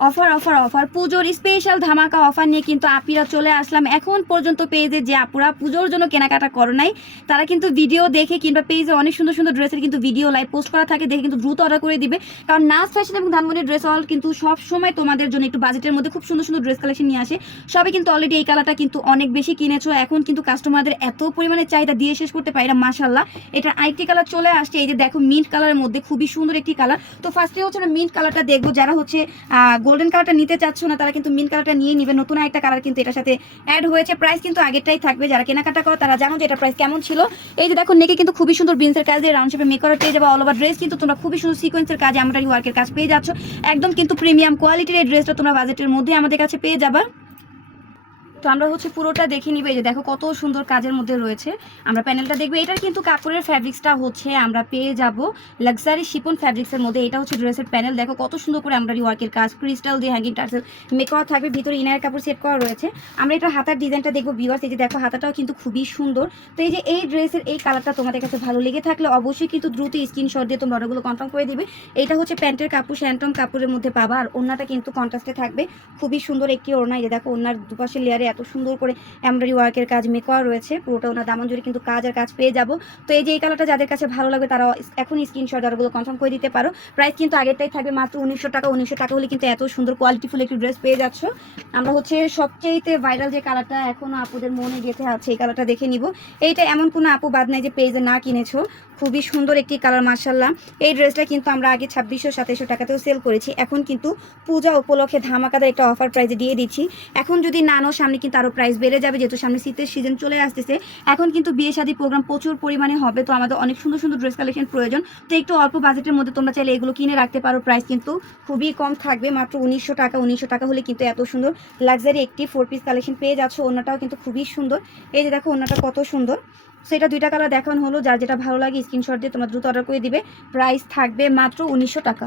Offer offer offer. পুজোর special ধামাকা offer নিয়ে কিন্তু আপিরা চলে আসলাম। এখন পর্যন্ত পেজে যে আপুরা পুজোর জন্য কেনাকাটা করো নাই, তারা কিন্তু ভিডিও দেখে কিংবা পেজে অনেক সুন্দর সুন্দর ড্রেসের কিন্তু ভিডিও লাইভ পোস্ট করা থাকে, দেখে কিন্তু দ্রুত অর্ডার করে দিবে। কারণ নাচ ফ্যাশন এবং ধানমন্ডি ড্রেস অল কিন্তু সব সময় তোমাদের জন্য একটু বাজেটের মধ্যে খুব সুন্দর সুন্দর ড্রেস কালেকশন নিয়ে আসে। সবাই কিন্তু অলরেডি এই কালারটা কিন্তু অনেক বেশি কিনেছো। এখন কিন্তু কাস্টমারদের এত পরিমাণে চাহিদা দিয়ে শেষ করতে পারি না মাসাল্লাহ এটা আরেকটি কালার চলে আসছে, এই যে দেখো মিন্ট কালারের মধ্যে খুবই সুন্দর একটি কালার তো ফার্স্টে হচ্ছে মিন্ট কালারটা দেখব, যারা হচ্ছে গোল্ডেন কালারটা নিতে চাচ্ছ না, তারা কিন্তু মিন কালারটা নিয়ে নিবে। নতুন একটা কালার কিন্তু এটার সাথে অ্যাড হয়েছে। প্রাইস কিন্তু আগেরটাই থাকবে। যারা কেনাকাটা করো, তারা জানো যে এটা প্রাইস কেমন ছিল। এই যে দেখো, নেকে কিন্তু খুবই সুন্দর বিনসের কাজ দিয়ে রাউন্ড শেপে মেক করা পেয়ে যাবে অল ওভার ড্রেস কিন্তু তোমরা খুবই সুন্দর সিকোয়েন্সের কাজ আমরা ওয়ার্কের কাজ পেয়ে যাচ্ছ। একদম কিন্তু প্রিমিয়াম কোয়ালিটির এই ড্রেসটা তোমরা বাজেটের মধ্যে আমাদের কাছে পেয়ে যাবা। তো আমরা হচ্ছে পুরোটা দেখে নিবে, এই যে দেখো কত সুন্দর কাজের মধ্যে রয়েছে। আমরা প্যানেলটা দেখব, এটার কিন্তু কাপড়ের ফ্যাব্রিক্সটা হচ্ছে আমরা পেয়ে যাব লাক্সারি শিপন ফ্যাব্রিক্সের মধ্যে। এটা হচ্ছে ড্রেসের প্যানেল দেখো কত সুন্দর করে আমরা ওয়ার্কের কাজ ক্রিস্টাল দিয়ে হ্যাঙ্গিং টার্সেল মেক থাকবে, ভিতরে ইনার কাপড় সেট করা রয়েছে। আমরা এটা হাতার ডিজাইনটা দেখব ভিউয়ার্স এই যে দেখো হাতাটাও কিন্তু খুবই সুন্দর। তো এই যে এই ড্রেসের এই কালারটা তোমাদের কাছে ভালো লেগে থাকলে অবশ্যই কিন্তু দ্রুত স্ক্রিনশট দিয়ে তোমরা অর্ডারগুলো কনফার্ম করে দিবে। এটা হচ্ছে প্যান্টের কাপড় স্যান্টম কাপড়ের মধ্যে পাবা, আর ওড়নাটা কিন্তু কন্ট্রাস্টে থাকবে। খুবই সুন্দর একটি ওড়না, এই যে দেখো ওড়নার দুপাশে লেয়ারে এত সুন্দর করে এমব্রয়ডারি ওয়ার্কের কাজ মেক করা রয়েছে। পুরোটা ওনার দামন জুড়ে কিন্তু কাজ আর কাজ পেয়ে যাব। তো এই যে এই কালারটা যাদের কাছে ভালো লাগবে তারা এখন স্ক্রিনশট অর্ডারগুলো কনফার্ম করে দিতে পারো। প্রাইস কিন্তু আগেরটাই থাকবে মাত্র উনিশশো টাকা। উনিশশো টাকা হলে কিন্তু এত সুন্দর কোয়ালিটিফুল একটি ড্রেস পেয়ে যাচ্ছ। আমরা হচ্ছে সবচেয়েতে ভাইরাল যে কালারটা এখনও আপুদের মনে গেঁথে আছে, এই কালারটা দেখে নিব। এইটা এমন কোনো আপু বাদ নাই যে পেজে না কিনেছো। খুবই সুন্দর একটি কালার মার্শাল্লাহ এই ড্রেসটা কিন্তু আমরা আগে ছাব্বিশশো, সাতাইশশো টাকাতেও সেল করেছি। এখন কিন্তু পূজা উপলক্ষে ধামাকাদার একটা অফার প্রাইজে দিয়ে দিচ্ছি। এখন যদি না নাও সামনে কিন্তু আরও প্রাইস বেড়ে যাবে, যেহেতু সামনে শীতের সিজন চলে আসতেছে। এখন কিন্তু বিয়ে শাদী প্রোগ্রাম প্রচুর পরিমাণে হবে, তো আমাদের অনেক সুন্দর সুন্দর ড্রেস কালেকশন প্রয়োজন। তো একটু অল্প বাজেটের মধ্যে তোমরা চাইলে এগুলো কিনে রাখতে পারো প্রাইস কিন্তু খুবই কম থাকবে, মাত্র উনিশশো টাকা উনিশশো টাকা হলে কিন্তু এত সুন্দর লাক্সারি একটি ফোর পিস কালেকশন পেয়ে যাচ্ছ অন্যটাও কিন্তু খুবই সুন্দর। এই যে দেখো অন্যটা কত সুন্দর। সেটা দুইটা কালার দেখানো হলো, যার যেটা ভালো লাগে স্ক্রিনশট দিয়ে তোমরা দ্রুত অর্ডার করে দিবে। প্রাইস থাকবে মাত্র উনিশশো টাকা।